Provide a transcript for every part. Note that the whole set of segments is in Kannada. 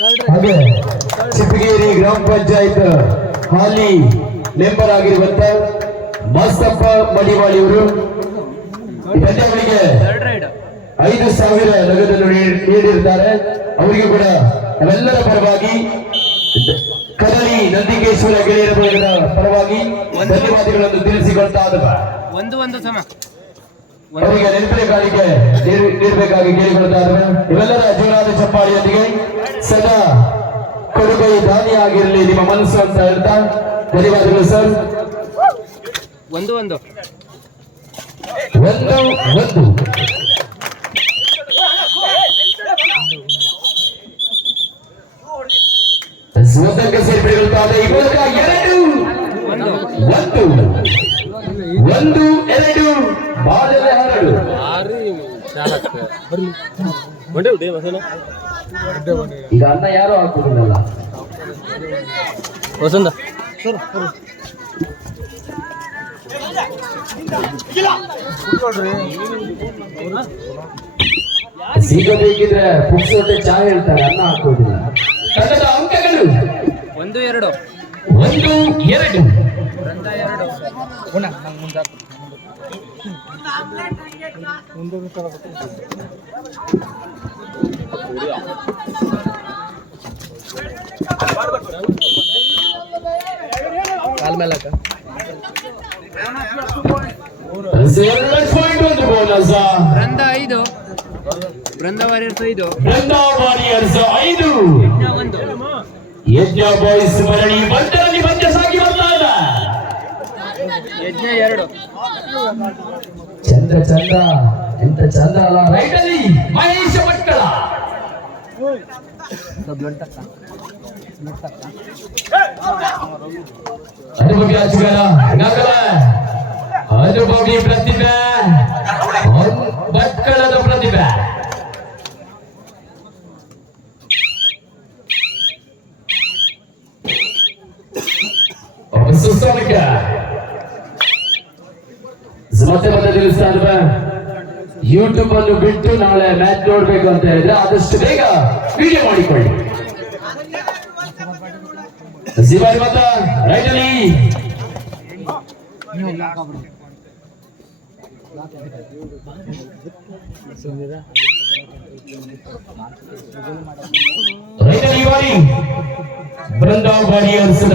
ಹಾಗೆ ಚಿಪ್ಪಗೇರಿ ಗ್ರಾಮ ಪಂಚಾಯತ್ ಹಾಲಿ ಮೆಂಬರ್ ಆಗಿರುವಂತ ಮಾಸ್ತಪ್ಪ ಮಡಿವಾಳಿ ಅವರು. ಐದು ಸಾವಿರ ನಗದನ್ನು ನೀಡಿರ್ತಾರೆ ನೀಡಿರುತ್ತಾರೆ. ಅವರಿಗೂ ಕೂಡ ನಾವೆಲ್ಲರ ಪರವಾಗಿ ಕದಲಿ ನಂದಿಕೇಶ್ವರ ಗೆಳೆಯರ ಪರವಾಗಿ ಧನ್ಯವಾದಗಳನ್ನು ತಿಳಿಸಿಕೊಳ್ತಾ ಒಂದು ಒಂದು ಸಮ. ಅವರಿಗೆ ನೆನಪಿನ ಕಾಣಿಕೆ ನೀಡ್- ನೀಡಬೇಕಾಗಿ ಕೇಳಿಕೊಳ್ತಾ ಇದ್ದಾರೆ ಇವೆಲ್ಲರ ಜೀವನಾದ ಚಪ್ಪಾಳಿಯೊಂದಿಗೆ ಸದಾ ಕೊಡುಗೈ ದಾನಿ ಆಗಿರಲಿ ನಿಮ್ಮ ಮನಸ್ಸು ಅಂತ ಹೇಳ್ತಾ ಧನ್ಯವಾದಗಳು ಸರ್ ಒಂದು ಒಂದು ಒಂದು ಒಂದು ಒಂದಕ್ಕೆ ಸೇರ್ಪಡೆಗೊಳ್ತಾರೆ ಇದೆ ಈ ಮೂಲಕ ಎರಡು ಒಂದು ಒಂದು ಒಂದು ಎರಡು ಬಾಳಲೆ ಹರಡು. ಈಗ ಅನ್ನ ಯಾರು ಹಾಕುದಿಲ್ಲ ವಸಂತ ಸಿಗಬೇಕಿದ್ರೆ ಪುಕ್ಸೋಟೆ ಚಾ ಹೇಳ್ತಾರೆ ಅನ್ನ ಹಾಕೋದಿಲ್ಲ ತಂಡದ ಅಂಕಗಳು. ಒಂದು ಎರಡು. ಒಂದು ಎರಡು. ಎರಡು. ಕಾಲ್ ಮೇಲೆ ಹಾಕ. ಪಾಯಿಂಟ್ ಒಂದು ಬೋನಸ್ ವೃಂದ ಐದು ವೃಂದ ವಾರಿಯರ್ಸ್ ಐದು ಬೃಂದಾ ವಾರಿಯರ್ಸ್ ಐದು ಯಜ್ಞ ಒಂದು ಯಜ್ಞ ಬಾಯ್ಸ್ ಮರಳಿ ಒಂದರಲ್ಲಿ ಮಧ್ಯ ಸಾಗಿ ಬರ್ತಾ ಇದೆ ಯಜ್ಞ ಎರಡು ಚಂದ್ರ ಚಂದ್ರ ಎಂತ ಚಂದ್ರ ಅಲ್ಲ. ರೈಟ್ ಅಲ್ಲಿ ಮಹೇಶ ಅನುಭವಿ ಪ್ರತಿಭೆ ಪ್ರತಿಭೆ. ಮತ್ತೆ ಮತ್ತೆ ತಿಳಿಸ್ತಾ ಇದ್ವೆ ಯೂಟ್ಯೂಬ್ ಅನ್ನು ಬಿಟ್ಟು ನಾಳೆ ಮ್ಯಾಚ್ ನೋಡ್ಬೇಕು ಅಂತ ಹೇಳಿದ್ರೆ ಆದಷ್ಟು ಬೇಗ ವಿಡಿಯೋ ಮಾಡಿಕೊಳ್ಳಿ. ಶಿವಾಜಿ ಮತ ರೈಟ್ ಅಲ್ಲಿ. ರೈಟ್ ಅಲ್ಲಿ ಬಾರಿ ಬೃಂದಾವಳಿ ಅನ್ಸಿದ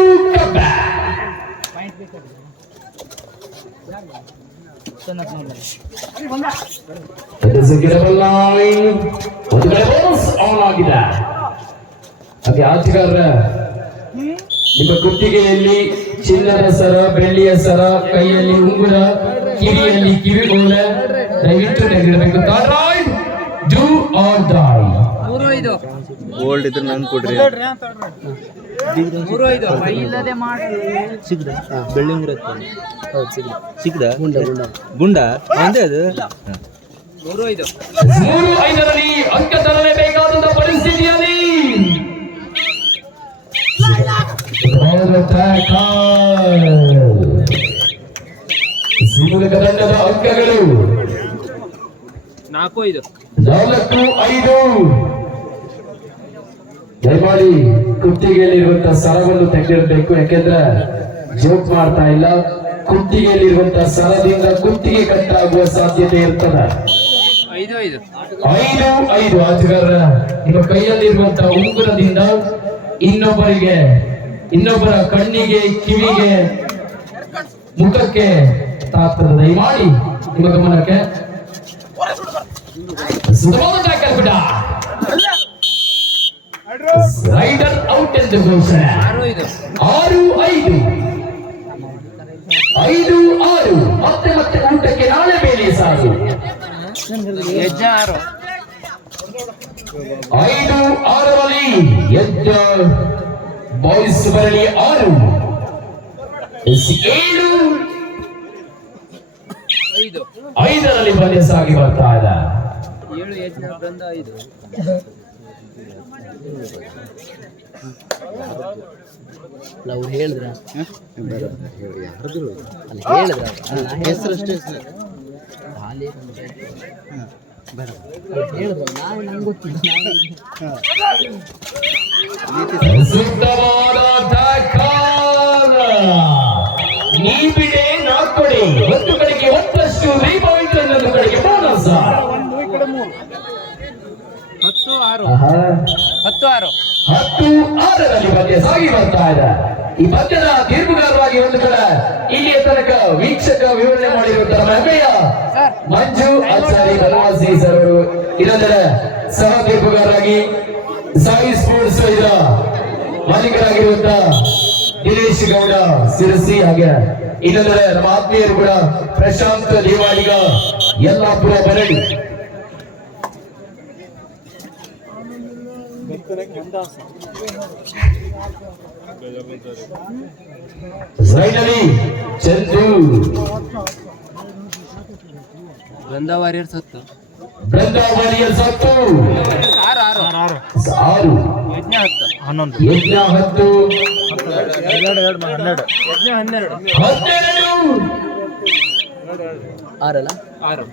ಆನ್ ಆಗಿದೆ ನಿಮ್ಮ ಕುತ್ತಿಗೆಯಲ್ಲಿ ಚಿನ್ನದ ಸರ ಬೆಳ್ಳಿಯ ಸರ ಕೈಯಲ್ಲಿ ಉಂಗುರ ಕಿವಿಯಲ್ಲಿ ಕಿವಿಗೋಲ ದಯವಿಟ್ಟು ತೆಗೆದಿರಬೇಕು ಡೂ ಆರ್ ಡೈ ಓಲ್ಡ್ ಇದ್ರೆ ನಂಗೆ ಕೊಡ್ರಿ. ಸಿಗ್ದ? ಬೆಳ್ಳಿಂಗ್ ಹೌದು ಸಿಗ್ದ? ಸಿಗ್ದ? ಗುಂಡ ಗುಂಡ. ಗುಂಡ. ಒಂದೇ ಅದು? ಮೂರು ಐದು ಮೂರು ಐದರಲ್ಲಿ ಅಂಕ ತರಲೇಬೇಕಾದಂತ ಪರಿಸ್ಥಿತಿಯಲ್ಲಿ ಸಿಮುಲಕ ತಂಡದ ಅಂಕಗಳು ನಾಲ್ಕು ಐದು. ನಾಲ್ಕು ಐದು. ದಯಮಾಡಿ ಕುತ್ತಿಗೆಯಲ್ಲಿರುವಂತಹ ಸರವನ್ನು ತೆಗೆದಿರಬೇಕು ಯಾಕೆಂದ್ರೆ ಜೋಕ್ ಮಾಡ್ತಾ ಇಲ್ಲ. ಕುತ್ತಿಗೆಯಲ್ಲಿರುವಂತಹ ಸರದಿಂದ ಕುತ್ತಿಗೆ ಕಟ್ಟಾಗುವ ಸಾಧ್ಯತೆ ಇರ್ತದೆ. ಐದು ಐದು. ಆಟಗಾರರ ನಿಮ್ಮ ಕೈಯಲ್ಲಿರುವಂತಹ ಉಂಗುರದಿಂದ ಇನ್ನೊಬ್ಬರಿಗೆ ಇನ್ನೊಬ್ಬರ ಕಣ್ಣಿಗೆ ಕಿವಿಗೆ ಮುಖಕ್ಕೆ ತಾತ್ರ ದಯಮಾಡಿ ನಿಮ್ಮ ಗಮನಕ್ಕೆ. ಬಿಡ ರೈಡರ್ ಔಟ್ ಎಂದು ಘೋಷಣೆ ಆರು ಐದು. ಐದು ಆರು. ಮತ್ತೆ ಮತ್ತೆ ಊಟಕ್ಕೆ ನಾಳೆ ಯಜ್ಞ ಆರು ಐದು ಆರರಲ್ಲಿ ಎದ್ದ ಬಾಯ್ಸ್ ಬರಲಿ ಆರು. ಏಳು. ಐದು. ಐದರಲ್ಲಿ ಪಂದ್ಯ ಸಾಗಿ ಬರ್ತಾ ಇದೆ. ಏಳು ಯಜ್ಞ ಬಂದ ಐದು. ಅವ್ರು ಹೇಳಿದ್ರ? ಅಲ್ಲಿ ಹೇಳಿದ್ರ? ಹೆಸರು ಅಷ್ಟೇ ಹೇಳಿದ್ರು ನಾನು ನಂಗೆ ಗೊತ್ತಿಲ್ಲ. ನೀ ಬಿಡೆ ನಾಲ್ಕೊಡೆ ಒಂದು ಕಡೆಗೆ ಒಂದಷ್ಟು ರೀಪಾಯಿಂಟ್ ಇನ್ನೊಂದು ಕಡೆಗೆ ಬೋನಸ್ ಹತ್ತು ಆರು. ಹತ್ತು ಆರು. ಹತ್ತು ಆರರಲ್ಲಿ ಪಂದ್ಯ ಸಾಗಿ ಬರ್ತಾ ಇದೆ. ಈ ಪದ್ಯದ ಒಂದು ಕಡೆ ಇಲ್ಲಿಯ ತನಕ ವೀಕ್ಷಕ ವಿವರಣೆ ಮಾಡಿರುತ್ತಾರೆ ಹೆಮ್ಮೆಯ ಮಂಜು ಆಚಾರಿ ಬನವಾಸಿ ಸರ್ ಅವರು. ಇನ್ನೊಂದರ ಸಹ ತೀರ್ಪುಗಾರರಾಗಿ ಸಾಯಿ ಸ್ಪೋರ್ಟ್ಸ್ ಇದರ ಮಾಲೀಕರಾಗಿರುವಂತ ದಿನೇಶ್ ಗೌಡ ಸಿರಸಿ ಹಾಗೆ ಇನ್ನೊಂದರ ನಮ್ಮ ಆತ್ಮೀಯರು ಕೂಡ ಪ್ರಶಾಂತ್ ದೇವಾಡಿಗ ಯಲ್ಲಾಪುರ ಬರಡಿ ರೈನಲ್ಲಿ ಚಂದು ಬೃಂದ ವಾರಿಯರ್ಸ್ ಹತ್ತು ಬೃಂದಾವನಿಯ ಸತ್ತು. ಆರು ಆರು. ಆರು. ಯಜ್ಞ ಹತ್ತು. ಯಜ್ಞ ಹತ್ತು. ಯಜ್ಞ ಹನ್ನೆರಡು. ಹನ್ನೆರಡು. ಆರಲ್ಲ? ಆರು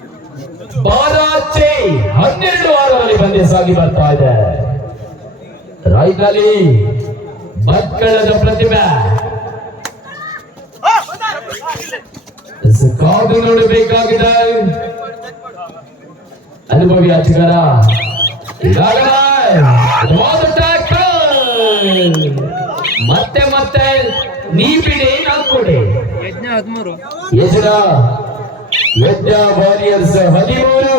ಬಾರಾಚೆ ಹನ್ನೆರಡು ವಾರದಲ್ಲಿ ಪಂದ್ಯ ಸಾಗಿ ಬರ್ತಾ ಇದೆ. ರೈತಲ್ಲಿ ಮಕ್ಕಳದ ಪ್ರತಿಭೆ. ಕಾದು ನೋಡಬೇಕಾಗಿದೆ ಅನುಭವಿ ಆಟಗಾರ. ಮತ್ತೆ ಮತ್ತೆ ನೀ ಬಿಡಿ ಯಜ್ಞ ಹದಿಮೂರು ಯಜ್ಞ ಯಜ್ಞ ವಾರಿಯರ್ಸ್ ಹದಿಮೂರು.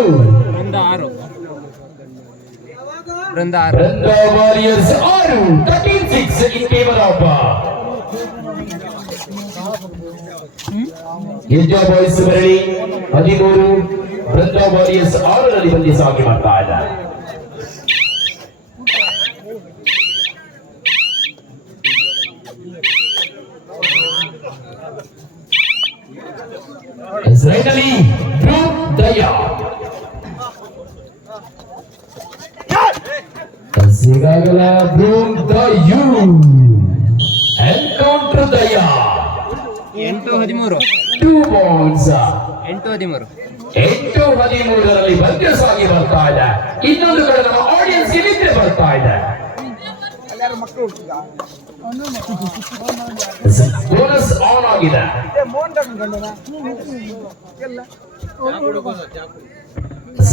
ಆರು ಬೃಂದ ಆರು ಬೃಂದ ವಾರಿಯರ್ಸ್ ಆರು thirteen six in favour of Yajna boys ಬರಳಿ ಹದಿಮೂರು ಬೃಂದ ವಾರಿಯರ್ಸ್ ಆರರಲ್ಲಿ ಬಂದಿ ಸಾಗಿ ಮಾಡ್ತಾ ಇದ್ದಾರೆ ಇಸ್ರೇಲಲ್ಲಿ ದಯಾ ಈಗಾಗಲೇ ಧ್ರುವ್ ದಯು ಎನ್ಕೌಂಟರ್ ದಯಾ ಎಂಟು ಹದಿಮೂರು. ಟೂ ಬೌನ್ಸ್ ಎಂಟು ಹದಿಮೂರು. ಎಂಟು ಹದಿಮೂರರಲ್ಲಿ ಬರ್ತಾ ಇದೆ. ಇನ್ನೊಂದು ಕಡೆ ನಮ್ಮ ಆಡಿಯನ್ಸ್ ನಿದ್ರೆ ಬರ್ತಾ ಇದೆ. ಬೋನಸ್ ಆನ್ ಆಗಿದೆ.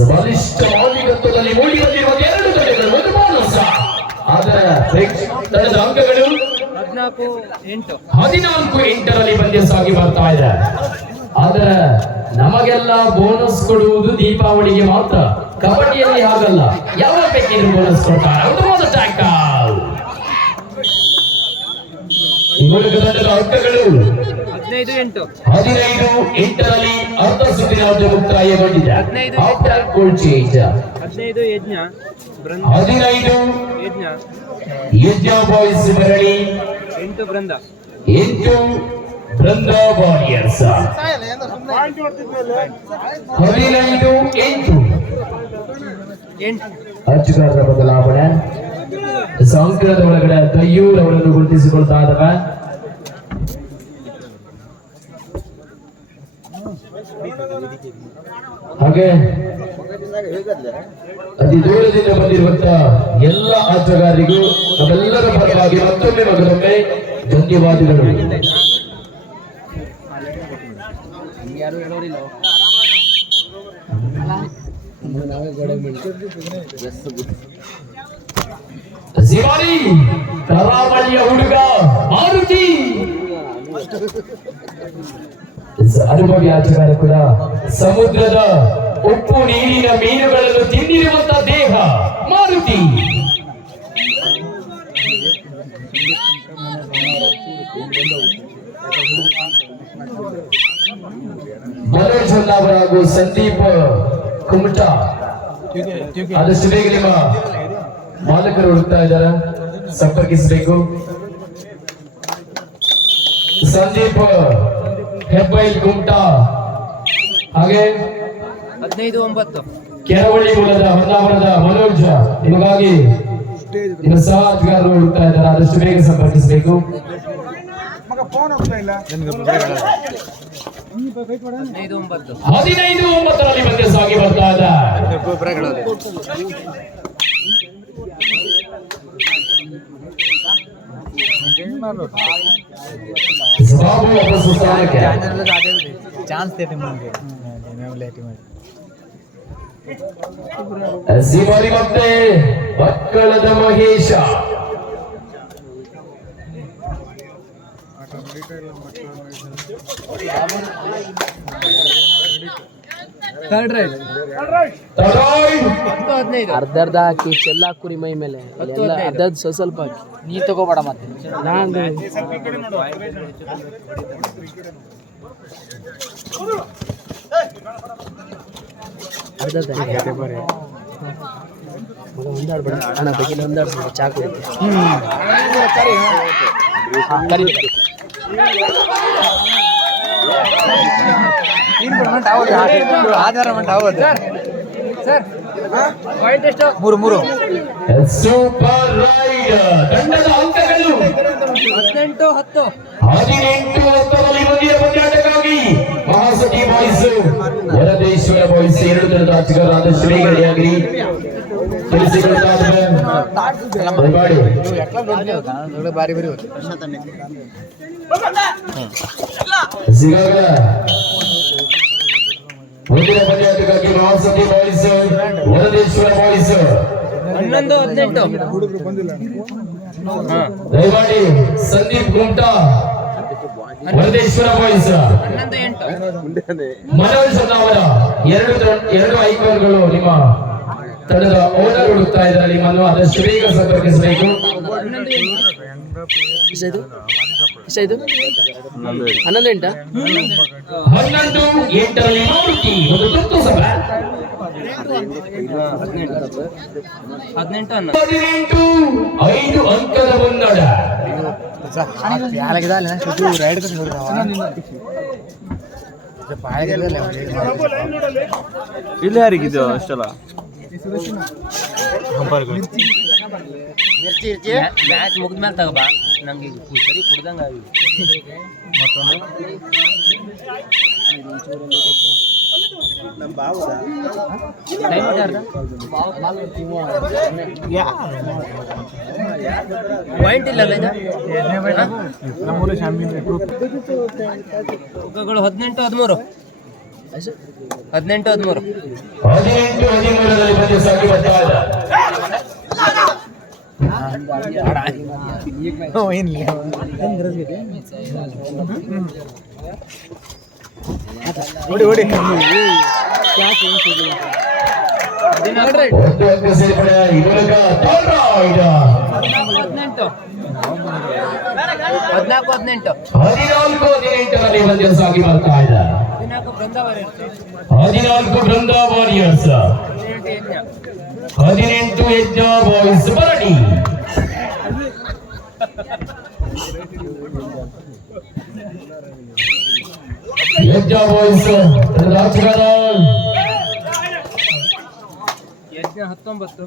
ಬಲಿಷ್ಠ ಮಾಲೀಕತ್ವದಲ್ಲಿ ಮೂಡಿ ಬಂದಿರುವ ಎರಡು ತಂಡಗಳು ಒಂದು ಬೋನಸ್ ಆದರೆ ಪ್ರೇಕ್ಷ- ತಂಡದ ಅಂಕಗಳು ಹದಿನಾಲ್ಕು. ಎಂಟು. ಹದಿನಾಲ್ಕು ಎಂಟರಲ್ಲಿ ಪಂದ್ಯ ಸಾಗಿ ಬರ್ತಾ ಇದೆ. ಆದ್ರೆ ನಮಗೆಲ್ಲ ಬೋನಸ್ ಕೊಡುವುದು ದೀಪಾವಳಿಗೆ ಮಾತ್ರ. ಕಬಡ್ಡಿಯಲ್ಲಿ ಆಗಲ್ಲ ಯಾವ ಬೇಕಿದ್ರು ಬೋನಸ್ ಕೊಡ್ತಾರೆ. ಹದಿನೈದು ಎಂಟು. ಹದಿನೈದು ಎಂಟರಲ್ಲಿ ಅರ್ಧ ಸುತ್ತಿನ ಮುಕ್ತಾಯಗೊಂಡಿದೆ. ಹದಿನೈದು. ಆಫ್ಟರ್ ಗೋಲ್ ಚೇಂಜ್ ಹದಿನೈದು ಯಜ್ಞ. ಹದಿನೈದು ಯಜ್ಞ. ಯಜ್ಞ ಬಾಯ್ಸ್ ಮರಳಿ. ಎಂಟು ಬೃಂದ ಎಂಟು ಬೃಂದ ವಾರಿಯರ್ಸ್ ಹದಿನೈದು ಎಂಟು. ಅರ್ಜುನರ ಬದಲಾವಣೆ. ಸಂಕಲದ ಒಳಗಡೆ ದಯ್ಯೂರ್ ಅವರನ್ನು ಗುರುತಿಸಿಕೊಳ್ತಾ ಇದ್ದಾವೆ ಹಾಗೆ ಅತಿ ದೂರದಿಂದ ಬಂದಿರುವಂತ ಎಲ್ಲ ಆಟಗಾರರಿಗೂ ನಮ್ಮೆಲ್ಲರ ಪರವಾಗಿ ಮತ್ತೊಮ್ಮೆ ಮಗದೊಮ್ಮೆ ಧನ್ಯವಾದಗಳು. ಶಿವಾನಿ ಕರಾವಳಿಯ ಹುಡುಗ ಮಾರುತಿ. ಅನುಭವಿ ಆಟಗಾರ ಕೂಡ ಸಮುದ್ರದ ಉಪ್ಪು ನೀರಿನ ಮೀನುಗಳನ್ನು ತಿಂದಿರುವಂತ ದೇಹ, ಮಾರುತಿ. ಹಾಗೂ ಸಂದೀಪ್ ಕುಮಟಾ ಆದಷ್ಟು ಬೇಗ ನಿಮ್ಮ ಮಾಲಕರು ಹುಡುಕ್ತಾ ಇದ್ದಾರೆ. ಸಂಪರ್ಕಿಸಬೇಕು. ಸಂದೀಪ್ ಹೆಬ್ಬೈಲ್ ಕುಮಟಾ. ಹಾಗೆ ಹದಿನೈದು ಒಂಬತ್ತು. ಕೆರವಳ್ಳಿ ಮೂಲದ ಹೊನ್ನಾವರದ ಮನೋಜ್ ನಿಮಗಾಗಿ ಸಹಕಾರರು ಹುಡುಕ್ತಾ ಇದ್ದಾರೆ. ಆದಷ್ಟು ಬೇಗ ಸಂಪರ್ಕಿಸಬೇಕು. ಹದಿನೈದು ಒಂಬತ್ತು. ಹದಿನೈದು ಒಂಬತ್ತರಲ್ಲಿ ಮಧ್ಯೆ ಸಾಗಿ ಬರ್ತಾ ಇದೆ. ಚಾನ್ಸ್ ಇದೆ. ಸ್ಥಾನಕ್ಕೆ ಚಾನ್ಸ್ ಮಾಡಿ. ಶಿವರಿ ಮತ್ತೆ ಮಕ್ಕಳದ ಮಹೇಶ. ಅರ್ಧ ಅರ್ಧ ಹಾಕಿ ಚೆಲ್ಲ ಕುರಿ ಮೈ ಮೇಲೆ. ಅರ್ಧ ಸ್ವಲ್ಪ ಹಾಕಿ. ನೀ ತಗೋಬೇಡ ಮತ್ತೆ. ನಾನು ಅರ್ಧ ಹಾಕಿ. ಮಗ ಒಂದಾಡ್ಬೇಡ ಅಣ್ಣ ಬೇಕಿಲ್ಲ ಒಂದಾಡ್ಬೇಡ ಚಾ ಕುಡಿತೆ ಕರಿ ಆಧಾರ ಮಂಟ ಹೌದು ಸರ್ ಪಾಯಿಂಟ್ ಎಷ್ಟು ಮೂರು ಮೂರು ಸೂಪರ್ ರೈಡ್ ತಂಡದ ಅಂಕಗಳು ಹದಿನೆಂಟು ಹತ್ತು ಹದಿನೆಂಟು ಹತ್ತರಲ್ಲಿ ಮಂದಿರ ಪಂದ್ಯಾಟಕ್ಕಾಗಿ ಮಹಾಸತಿ ಬಾಯ್ಸ್ ವರದೇಶ್ವರ ಬಾಯ್ಸ್ ಎರಡು ದಿನದ ಆಟಗಾರರಾದ ಶ್ರೀಗಳಿಯಾಗಲಿ ಮುಂದಿನ ಮಹಾಸತಿ ವರದೇಶ್ವರ ಹನ್ನೊಂದು ಹದಿನೆಂಟು. ದಯಮಾಡಿ ಸಂದೀಪ್ ಗುಂಟಾ ವರದೇಶ್ವರ ಬಾಯ್ಸ್ ಹನ್ನೊಂದು ಎಂಟು. ಮನೋಜ್ ಅವರ ಎರಡು ಎರಡು ಐಕಾನ್ಗಳು ನಿಮ್ಮ ತಂಡದ ಓನರ್ ಹುಡುಕ್ತಾ ಇದ್ದಾರೆ. ನಿಮ್ಮನ್ನು ಆದಷ್ಟು ಬೇಗ ಸಂಪರ್ಕಿಸಬೇಕು. ಹನ್ನೊಂದು ಎಂಟು. ಹನ್ನೊಂದು ಎಂಟ ಹನ್ನೊಂದು ಎಂಟರಲ್ಲಿ ಮಾರುತಿ. ಒಂದು ತುರ್ತು ಸಭೆ. ಹದಿನೆಂಟು ಐದು ಅಂಕದ ಮುನ್ನಡ. ಇಲ್ಲ ಯಾರಿಗಿದು ಅಷ್ಟಲ್ಲ? ಮ್ಯಾಚ್ ಮುಗಿದ್ಮೇಲೆ ತಗೋಬಾ ನಂಗೆ ಈಗ ಸರಿ ಕುಡ್ದಂಗೆ ಆಗಿದೆ ಮತ್ತೊಂದು? ಪಾಯಿಂಟ್ ಇಲ್ಲ ಇದು ಅಂಕಗಳು ಹದಿನೆಂಟು ಹದಿಮೂರು ಹದಿನೆಂಟು ಹದಿಮೂರು ಹದಿನೆಂಟು ಓಡಿ ಓಡಿ. ಒಂದು ಅಂಕ ಸೇರ್ಪಡೆ ಈ ಮೂಲಕ ಥರ್ಡ್ ರೈಡ್ ಹದಿನೆಂಟು. ಹದಿನಾಲ್ಕು ಹದಿನೆಂಟು ಹದಿನಾಲ್ಕು ಹದಿನೆಂಟರಲ್ಲಿ ಬಂದು ಸಾಗಿ ಬರ್ತಾ ಇದೆ ಹದಿನಾಲ್ಕು ಬೃಂದಾವನ ಇರುತ್ತೆ ಹದಿನಾಲ್ಕು ಬೃಂದ ವಾರಿಯರ್ಸ್ ಹದಿನೆಂಟು ಯಜ್ಞ ಹದಿನೆಂಟು ಯಜ್ಞ ಬಾಯ್ಸ್ ಬರಡಿ. ಯಜ್ಞ ವಾಯ್ಸ್ ರಾಜಕಾರಣ ಯಜ್ಞ ಹತ್ತೊಂಬತ್ತು.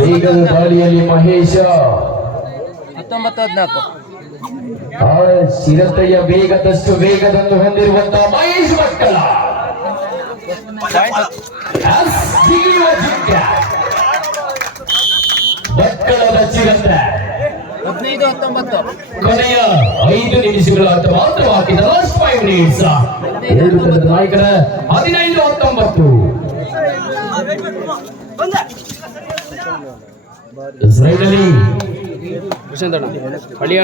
ವೇಗದ ದಾಳಿಯಲ್ಲಿ ಮಹೇಶ. ಹತ್ತೊಂಬತ್ತು ಹದಿನಾಲ್ಕು. ಚಿರತೆಯ ವೇಗದಷ್ಟು ವೇಗದನ್ನು ಹೊಂದಿರುವಂತಹ ಮಹೇಶ್ ಮಕ್ಕಳ. ಮಕ್ಕಳದ ಚಿರತೆ ಹದಿನೈದು ಹತ್ತೊಂಬತ್ತು. ಕೊನೆಯ ಐದು ನಿಮಿಷಗಳು ಮಾತ್ರ ಹಾಕಿದ ಲಾಸ್ಟ್ ಫೈವ್ ಮಿನಿಟ್ಸ್ ಎರಡು ತಂಡದ ನಾಯಕರ ಹದಿನೈದು ಹತ್ತೊಂಬತ್ತು. ಇಸ್ರೇಲಲ್ಲಿ ಹಳ್ಳಿ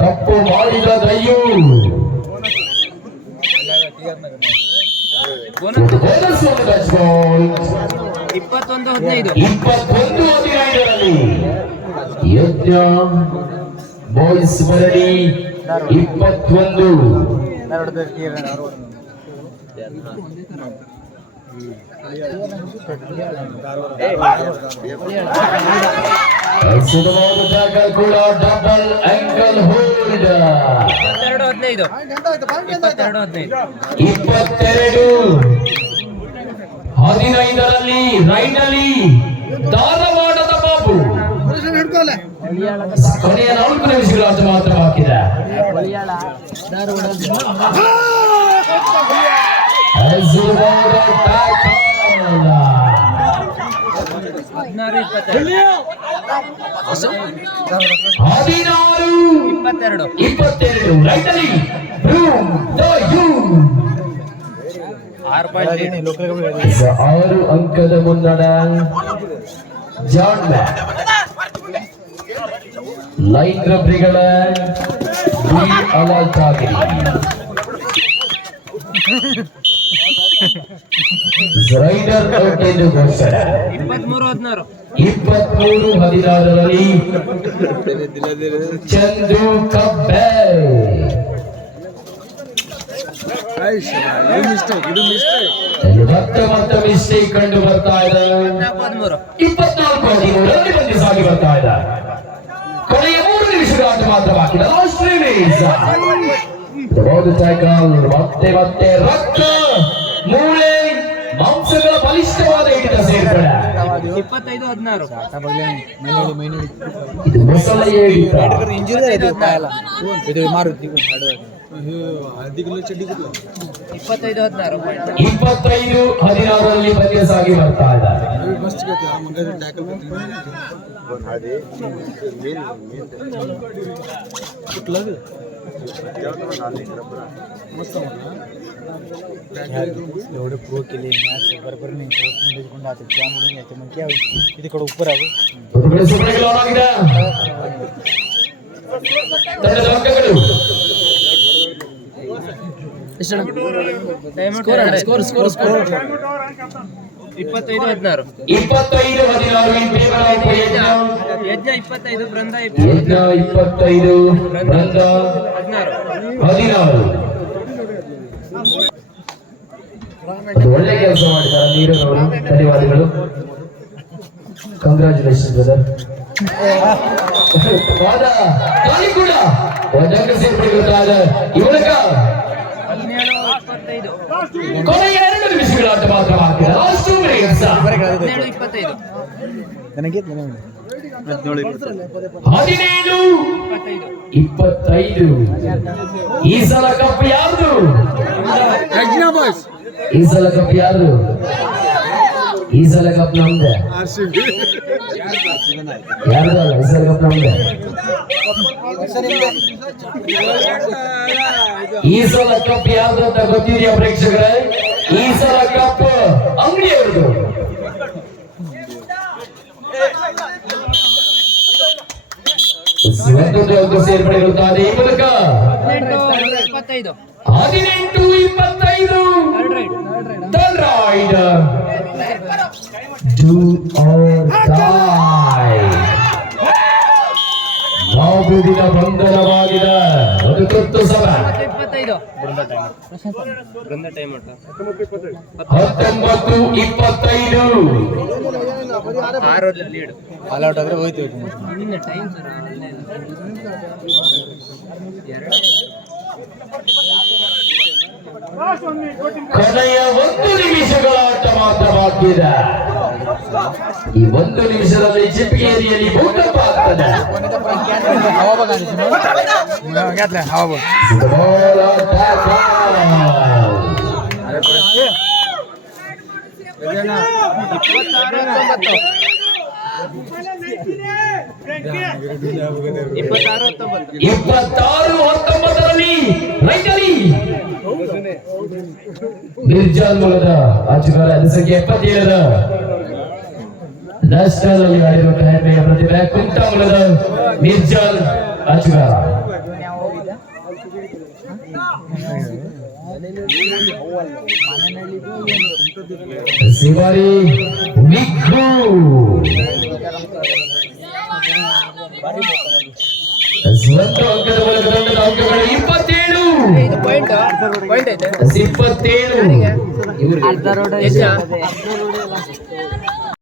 ಕಪ್ಪು ಮಾಡಿದ ದಯ್ಯು ಬೋನಸ್ ಬೋನಸ್ ಒಂದು ಟಚ್ ಇಪ್ಪತ್ತೊಂದು ಹದಿನೈದು. ಇಪ್ಪತ್ತೊಂದು ಹದಿನೈದರಲ್ಲಿ ಯಜ್ಞ ಬಾಯ್ಸ್ ಇಪ್ಪತ್ತೊಂದು ಸುಲಭವಾದ ಜಾಗ ಕೂಡ ಡಬಲ್ ಆಂಗಲ್ ಹೋಲ್ಡ್ ಇಪ್ಪತ್ತೆರಡು ಹದಿನೈದು. ಇಪ್ಪತ್ತೆರಡು. ಹದಿನೈದು ರೈಟ್ ಹದಿನೈದರಲ್ಲಿ ರೈಡಲ್ಲಿ ಧಾರವಾಡದ ಬಾಬು ಕೊನೆಯ ನಾಲ್ಕು ನಿಮಿಷಗಳ ಅರ್ಥ ಮಾತ್ರ ಹಾಕಿದೆ. ಹದಿನಾರು, ಇಪ್ಪತ್ತೆರಡು ಇಪ್ಪತ್ತೆರಡು ರೈಟ್ ರೈಟಲ್ಲಿ ಆರು ಅಂಕದ ಮುನ್ನಡ. ಮ್ಯಾನ್ ಲೈನ್ ರಬ್ರಿಗಳ ಅಲರ್ಟ್ ರೈಡರ್ ಔಟ್ ಎಂದು ಘೋಷಣೆ. ಇಪ್ಪತ್ಮೂರು ಹದಿನಾರು ಇಪ್ಪತ್ಮೂರು ಹದಿನಾರರಲ್ಲಿ ಚಂದು ಕಬ್ಬೆ. ಮತ್ತೆ ಮತ್ತೆ ಮಿಸ್ಟೇಕ್ ಕಂಡು ಬರ್ತಾ ಇದೆ. ನಾಲ್ಕು ಹದಿಮೂರು. ಇಪ್ಪತ್ನಾಲ್ಕು ಹದಿಮೂರರಲ್ಲಿ ಬಂದು ಸಾಗಿ ಬರ್ತಾ ಇದೆ. ಕೊನೆಯ ಮೂರು ನಿಮಿಷಗಳ ಆಟ ಮಾತ್ರ ಬಾಕಿ. ಲಾಸ್ಟ್ ರಿಲೀಸ್ ಹೌದು ಟ್ಯಾಕಲ್ ಮತ್ತೆ ಮತ್ತೆ ರಕ್ತ ಮೂಳೆ ಮಾಂಸಗಳ ಬಲಿಷ್ಠವಾದ ಹಿಡಿತ ಸೇರ್ಪಡೆ. ಇಪ್ಪತ್ತೈದು ಹದಿನಾರು. ಇದು ಮೊಸಳೆಯ ಹಿಡಿತ. ಇದು ಮಾರುತಿ. ಹೇವಾರ್ದಿಗಲೋ ಚಡಿಗಲೋ 25 ಬರ್ತಾ ಇದೆ. 25 16 ಅಲ್ಲಿ ಪದ್ಯಸಾಗಿ ಬರ್ತಾ ಇದೆ ಕೂಟ್ಲಗ ಯಾವನ ನಾ ನಿಂದ್ರು ಮೊಸ್ತವನ ಬ್ಯಾಕ್ ಗ್ರೂಪ್ ಅದು ಇಪ್ಪತ್ತೈದು ಹದಿನಾರು. ಇಪ್ಪತ್ತೈದು ಹದಿನಾರು ಯಜ್ಞ. ಇಪ್ಪತ್ತೈದು ಬೃಂದ ಯಜ್ಞ ಇಪ್ಪತ್ತೈದು ಬೃಂದ ಹದಿನಾರು. ಹದಿನಾರು. ಒಳ್ಳೆ ಕೆಲಸ ಮಾಡಿದ್ದಾರೆ ನೀರನವರು ಧನ್ಯವಾದಗಳು. ಕಂಗ್ರಾಚುಲೇಷನ್ ಬ್ರದರ್ ಕೂಡ. ಸೇರ್ಪಡೆಗೊಳ್ತಾದ ಇವಳಕ ಕೊನೆಯ ಎರಡು ನಿಮಿಷಗಳ ಮಾತ್ರ ಲಾಸ್ಟ್ ಮಿನಿಟ್ಸ್ ನನಗೆ ಹದಿನೇಳು ಇಪ್ಪತ್ತೈದು. ಈ ಸಲ ಕಪ್ ಯಾರ್ದು ಈ ಸಲ ಕಪ್ ಯಾರು ಈ ಸಲ ಕಪ್ ನಮ್ದೆ. ಯಾರ್ದು ಅಲ್ಲ ಈ ಸಲ ಕಪ್ ನಮ್ದೆ. ಈ ಸಲ ಕಪ್ ಯಾವ್ದು ಅಂತ ಗೊತ್ತಿದೆಯಾ ಪ್ರೇಕ್ಷಕರೇ? ಈ ಸಲ ಕಪ್ ಅಂಗಡಿಯವ್ರದು ಒಂದು ಸೇರ್ಪಡೆಗೊಳ್ತಾರೆ ಈ ಮೂಲಕ. ಹದಿನೆಂಟು ಇಪ್ಪತ್ತೈದು. ಬಂಧನವಾಗಿದೆ. ಒಂದು ತುತ್ತು ಸಭೆ ಇಪ್ಪತ್ತೈದು. ಬೃಂದ ಟೈಮ್ ಹತ್ತೊಂಬತ್ತು ಇಪ್ಪತ್ತೈದು. ಆರು ಲೀಡ್ ಆಲ್ ಔಟ್ ಆದ್ರೆ ಹೋಯ್ತು ಟೈಮ್ ಸರ್ ಕೊನೆಯ ಒಂದು ನಿಮಿಷಗಳ ಆಟ ಮಾತ್ರ ಬಾಕಿ ಇದೆ. ಈ ಒಂದು ನಿಮಿಷದಲ್ಲಿ ಚಿಪ್ಪಿಗೇರಿಯಲ್ಲಿ ಭೂಕಂಪ ಆಗ್ತದೆ ಇಪ್ಪತ್ತಾರು ಹತ್ತೊಂಬತ್ತರಲ್ಲಿ ರೈತರಿ. ನಿರ್ಜಾಲ್ ಮೂಲದ ಆಚುಗಾರ ಸಂಖ್ಯೆ ಎಪ್ಪತ್ತೇಳರ. ನ್ಯಾಷನಲ್ ಅಲ್ಲಿ ಆಡಿರುವಂತಹ ಹೆಮ್ಮೆಯ ಪ್ರತಿಭೆ ಕುಂಟ ಮೂಲದ ನಿರ್ಜಾಲ್ ಆಟಗಾರ ಶಿವಾರಿ ವಿಘ್ನು ಒಂದು ಅಂಕದ ಮೂಲಕ ತಂಡದ ಅಂಕಗಳು ಇಪ್ಪತ್ತೇಳು ಪಾಯಿಂಟ್ ಪಾಯಿಂಟ್ ಐತೆ ಇಪ್ಪತ್ತೇಳು ಎಷ್ಟ